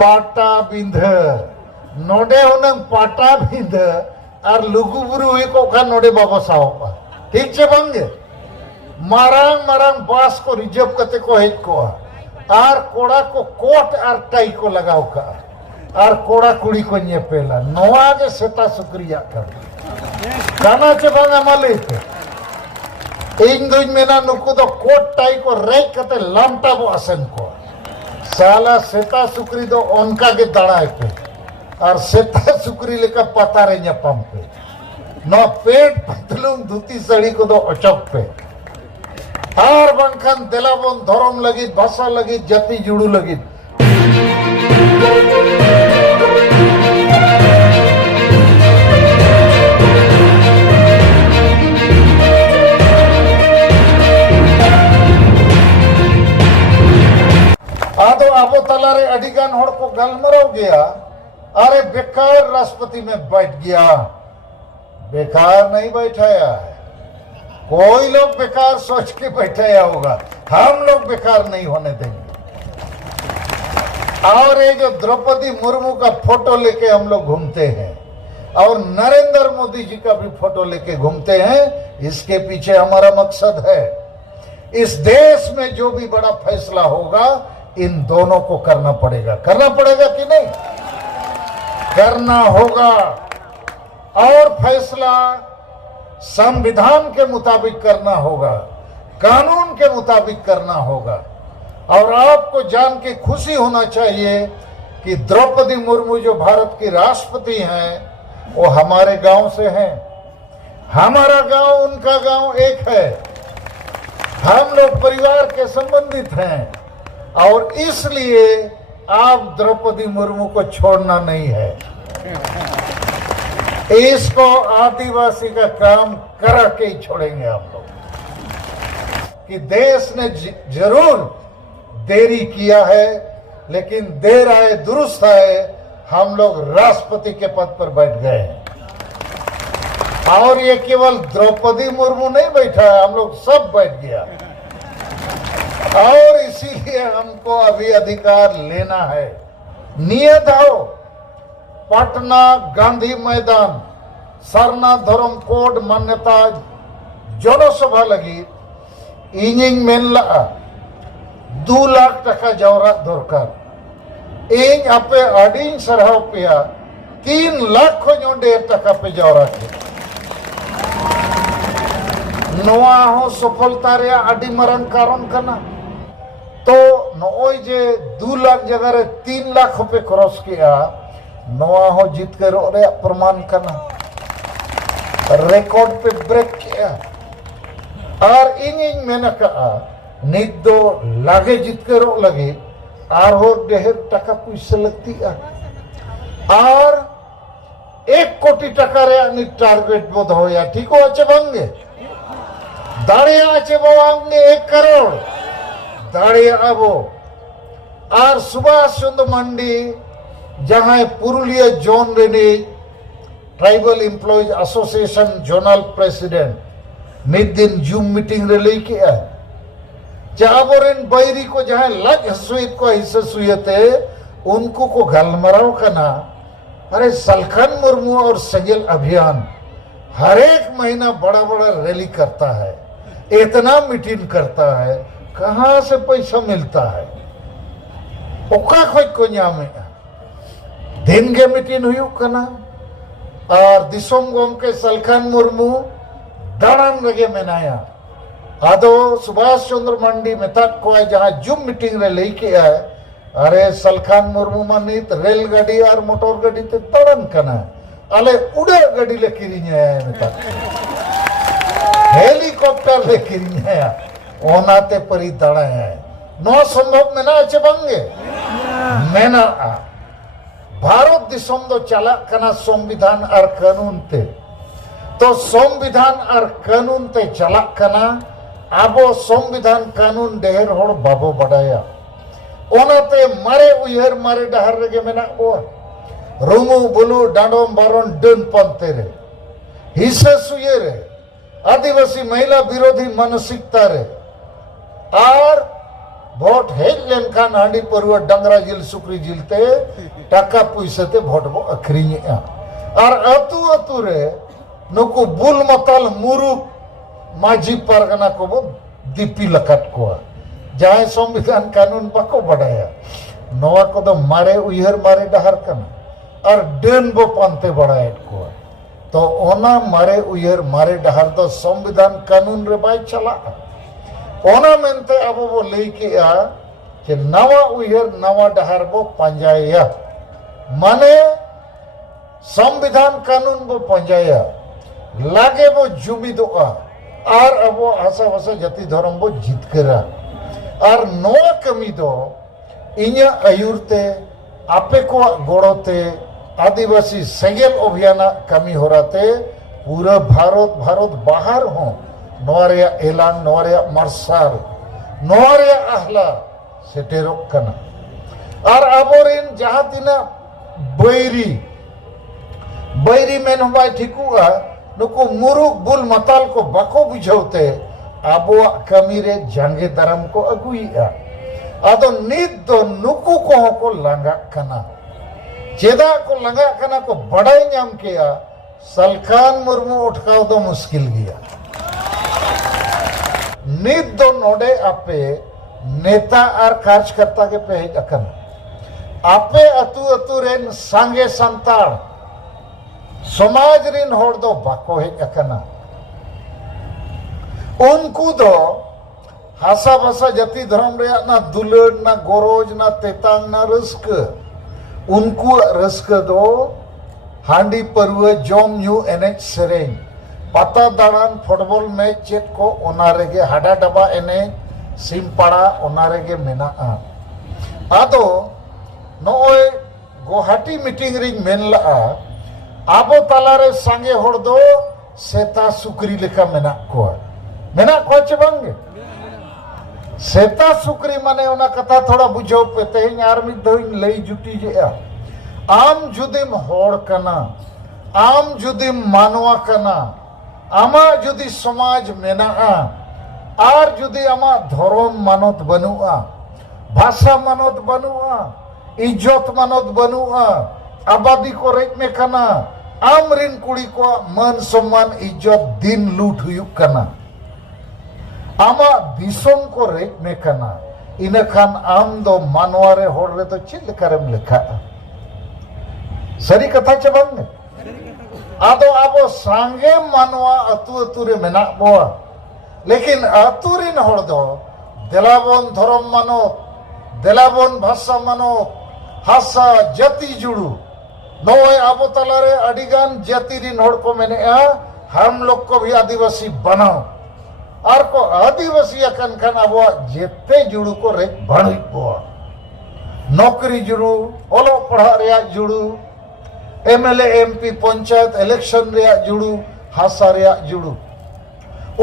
पाटा बिंधा नोडे हुनंग पाटा बिंधा और लुगुबुरु को खान नोडे बाबा साहब ठीक छे बंगे मारांग मारांग बास को रिजर्व करते को हेज को और कोड़ा को कोट और टाई को लगाओ का और कोड़ा कुड़ी को पेला नोआ के सेता शुक्रिया कर गाना चे बंगा मालिक इन दुज मेना नुकु तो कोट टाई को रेक करते लामटा वो असन को साला सेता सुक्री दो उनका के दड़ा पे और सेता सुक्री लेकर पता रहे न्यापम पे न पेट पतलूम धुती सड़ी को दो अचक पे और बंखन दिलाबोन धर्म लगी भाषा लगी जाति जुड़ू लगी आदो आबो तलारे अडिगान होड़ को गलमरो गया अरे बेकार राष्ट्रपति में बैठ गया बेकार नहीं बैठाया है कोई लोग बेकार सोच के बैठाया होगा हम लोग बेकार नहीं होने देंगे और ये जो द्रौपदी मुर्मू का फोटो लेके हम लोग घूमते हैं और नरेंद्र मोदी जी का भी फोटो लेके घूमते हैं इसके पीछे हमारा मकसद है इस देश में जो भी बड़ा फैसला होगा इन दोनों को करना पड़ेगा कि नहीं करना होगा और फैसला संविधान के मुताबिक करना होगा कानून के मुताबिक करना होगा और आपको जान के खुशी होना चाहिए कि द्रौपदी मुर्मू जो भारत की राष्ट्रपति हैं वो हमारे गांव से हैं हमारा गांव उनका गांव एक है हम लोग परिवार के संबंधित हैं और इसलिए आप द्रौपदी मुर्मू को छोड़ना नहीं है इसको आदिवासी का काम करा के ही छोड़ेंगे हम लोग कि देश ने जरूर देरी किया है लेकिन देर आए दुरुस्त आए हम लोग राष्ट्रपति के पद पर बैठ गए हैं और ये केवल द्रौपदी मुर्मू नहीं बैठा है हम लोग सब बैठ गया और इसीलिए हमको अभी अधिकार लेना है नियत हो पटना गांधी मैदान सरना धर्म कोड मान्यता जनसभा लगी इंजिंग मेनला 2 लाख टका जवरा दरकार इन आपे अडिंग सरहाव पेया 3 लाख खो ढेर टका पे जवरा के नोआ हो सफलता रे अडी मरन कारण कना तो नोई जे 2 लाख जगह रे 3 लाख पे क्रॉस किया नोआ हो जीत कर प्रमाण करना रिकॉर्ड पे ब्रेक किया और इन मैंने कहा नित दो लागे जीत कर लगे और हो ढेर टका पैसा लगती है और 1 कोटी टका रे टारगेट बोध हो या ठीक हो अच्छे बंगे दाड़िया अच्छे बोवांगे 1 करोड़ दाड़िया अबो और सुभाष चंद्र मंडी जहां Purulia zone ready tribal employees association zonal president mid दिन जूम मीटिंग रे लई के जाबोरेन बैरी को जहां लग हसुइत को हिस्सा सुयते उनको को गलमराव करना अरे सलखन मुर्मू और सगेल अभियान हर एक महीना बड़ा बड़ा रैली करता है इतना मीटिंग करता है कहां से पैसा मिलता है ओका खोज को न्यामे दिन के मीटिंग हुई कना और दिसोम गोम के सलखन मुर्मू दाड़ान लगे मनाया आदो सुभाष चंद्र मंडी में तक को जहां जूम मीटिंग रे लेके आए अरे सलखन मुर्मू मनित रेलगाड़ी और मोटर गाड़ी ते तड़न कना अले उड़े गाड़ी ले किरिnya आया में तक हेलीकॉप्टर ले किरिnya आया ओनाते परी दाड़ा है नो संभव में ना अच्छे बंगे मेना भारत दिसम दो चला कना संविधान और कानून ते तो संविधान और कानून ते चला कना आबो संविधान कानून ढेर होड़ बाबो बढ़ाया ओनाते मारे उयहर मारे डहर रगे मेना ओ रुमु बुलु डांडोम बारोन डन पंते रे हिस्से सुये रे आदिवासी महिला विरोधी मानसिकता रे और भोट हेज लेनखान हांडी परवा डंगरा जिल सुक्री जिलते टाका पैसाते भोट बो अखरिञेआ और अतु अतु रे नुकु बुल मतल मुरुक माझी परगना को बो दीपी लकट को जहां संविधान कानून बाको बढ़ाया नवा को दो मारे उयहर मारे डहर कना और डेन बो पांते बढ़ाए को तो ओना मारे उयहर मारे डहर तो संविधान कानून रे बाय चला ओना मेनते अब वो लेके आ कि नवा उयहर नवा डहर बो पंजाया माने संविधान कानून बो पंजाया लागे वो जुमिदोआ और अब वो आशा वसा जाति धर्म बो जीत करा और नवा कमी दो इन्या आयुरते आपे को गोड़ोते आदिवासी सेंगेल अभियान कमी हो रहते पूरा भारत बाहर हो नोरिया एलान नोरिया मार्शल नोरिया आहला सेटेरोक कना और अबोरिन जहां तिना बैरी मेन हमाय ठिकुआ नुको मुरुक बुल मताल को बाको बुझावते आबोआ कमी रे जांगे दरम को अगुइया आदो नित दो नुकु को लंगा कना चेदा को लंगा कना को बड़ाई नाम किया सलखान मुर्मू उठकाव दो मुश्किल गया नित दो नोडे आपे नेता और कार्यकर्ता के पेज अकन आपे अतु अतु रेन सांगे संतान समाज रिन होड़ दो बाको है अकना उनको दो हासा भाषा जाति धर्म रे ना दुलड़ ना गोरोज ना तेतांग ना रस्क उनको रस्क दो हांडी परवे जोम न्यू एनेज सेरेन पता दाड़ान फुटबॉल मैच चेत को ओनारेगे हाडा डबा एने सिमपाड़ा ओनारेगे मेना आदो नोए गुवाहाटी मीटिंग रिंग मेन ला आबो तालारे सांगे होड़ दो सेता सुकरी लेका मेना को चे बांगे सेता सुकरी माने ओना कथा थोड़ा बुझाव पे तेहिं आर मिद धोइन लई जुटी जे आम जुदिम होड़ कना आम जुदिम मानवा कना आमा जुदी समाज मेना आर जुदी आमा धर्म मानत बनुआ भाषा मानत बनुआ इज्जत मानत बनुआ आबादी को रेट में कना आम रिन कुड़ी को मान सम्मान इज्जत दिन लूट हुयुक कना आमा दिसोम को रेट में कना इन खान आम दो मानवारे होड़ रे तो चिल करम लिखा सरी कथा चबांगे आदो आबो सांगे मानवा अतु अतु रे मेना बोआ लेकिन अतु रिन होड़ दो देलाबोन धर्म मानो देलाबोन भाषा मानो हासा जाति जुड़ू नोए आबो तलारे अडिगान जाति रिन होड़ को मैंने हम लोग को भी आदिवासी बनाओ और को आदिवासी अकन खन अब जेते जुड़ू को रे भणी बोआ नौकरी जुड़ू ओलो पढ़ा रे जुड़ू एमएलए एमपी पंचायत इलेक्शन रे जुड़ू हासा रे जुड़ू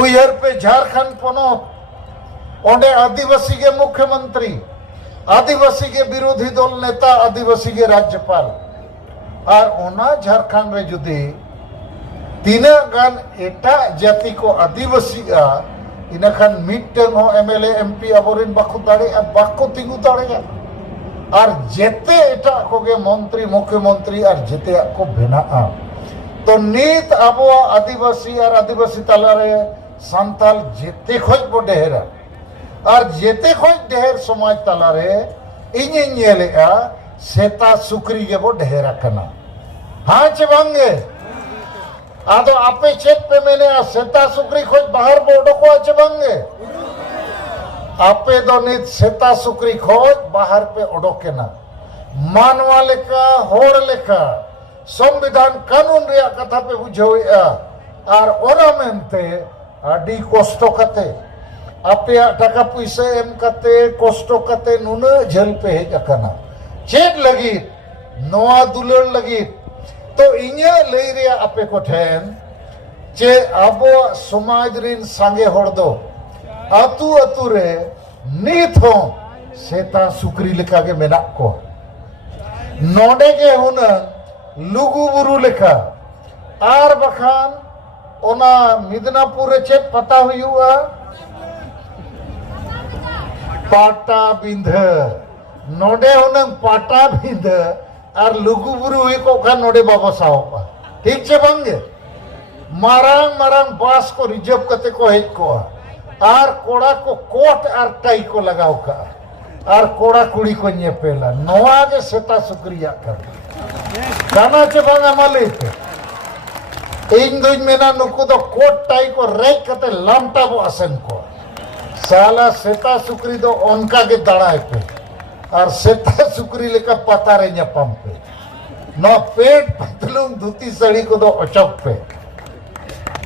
उयर पे झारखंड पनोत ओंडे आदिवासी के मुख्यमंत्री आदिवासी के विरोधी दल नेता आदिवासी के राज्यपाल और ओना झारखंड रे जुदी तीना गान एटा जाति को आदिवासी इन खान मिटन हो एमएलए एमपी अबोरिन बाको दाड़े बाको तिंगु दाड़े और जेते एटा को गे मंत्री मुख्यमंत्री और जेते को बेना तो नीत आबो आदिवासी और आदिवासी तालारे संताल जेते खोज बो डेहरा और जेते खोज डेहर समाज तालारे इnye ñelega सेता सुकरी के बो डेहरा कना हाँ चे बांगे आदो आपे चेक पे मैंने सेता सुकरी खोज बाहर बोर्डो को आचे बांगे आपे दो नित सेता सुकरी खोज बाहर पे ओडोके ना मानवा लेका होड़ लेका संविधान कानून रिया कथा पे बुझावे और ओना मेनते आडी कष्टो कते आपे टाका पैसा एम कते कष्टो कते नुना झल पे हेज अकना चेक लगी नोआ दुलड़ लगी तो इन्या लई रे आपे को ठेन चे आबो समाज रिन सांगे होड़ दो अतु अतु रे नीत हो सेता सुकरी लेखा के मेना को नोडे के हुना लुगु बुरु लेखा आर बखान ओना मिदनापुर रे चे पता हुआ पाटा बिंध नोडे हुनंग पाटा बिंध और लुगु बुरु हुई को खान नोडे बाबा साहब ठीक छे बंगे मारांग मारांग बास को रिजर्व करते को हेज को आर कोड़ा को कोट और टाई को लगाओ का और कोड़ा कुड़ी को पेला नोआ के सेता शुक्रिया कर काना चे बंगा मले पे इन दुई मेना नुकु तो कोट टाई को रेक करते लमटा वो असन को साला सेता शुक्री तो उनका के दड़ाए पे और सेता शुक्री लेकर पता रहे पंप पे न पेट पतलून धुती सड़ी को तो अचक पे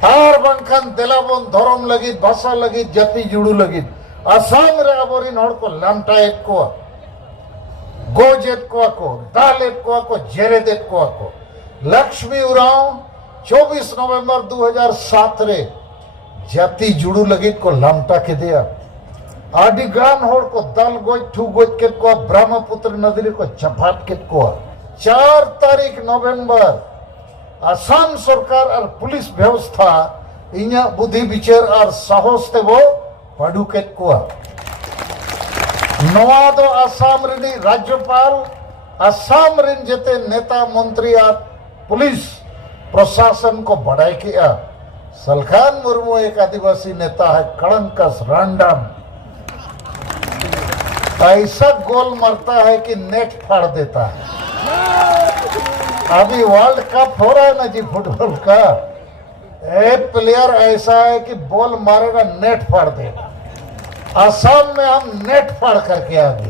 और बंखन दिलाबोन धर्म लगी भाषा लगी जाति जुड़ू लगी असम रे अबोरिन हड़ को लमटा एक को गोजेत को दाल एक को जेरेद एक को लक्ष्मी उराव 24 नवंबर 2007 रे जाति जुड़ू लगी को लमटा के दिया आदिगान होड़ को दल गोज ठू गोज के को ब्रह्मपुत्र नदी को चपाट के को 4 तारीख नवंबर असम सरकार और पुलिस व्यवस्था इन्या बुद्धि विचार और साहस ते वो पढ़ू के को नवा दो असम रिनी राज्यपाल असम रिन जते नेता मंत्री और पुलिस प्रशासन को बढ़ाई किया सलखान मुर्मू एक आदिवासी नेता है कड़ंकस रैंडम ऐसा गोल मारता है कि नेट फाड़ देता है अभी वर्ल्ड कप हो रहा है ना जी फुटबॉल का एक प्लेयर ऐसा है कि बॉल मारेगा नेट फाड़ देगा असम में हम नेट फाड़ करके आ गए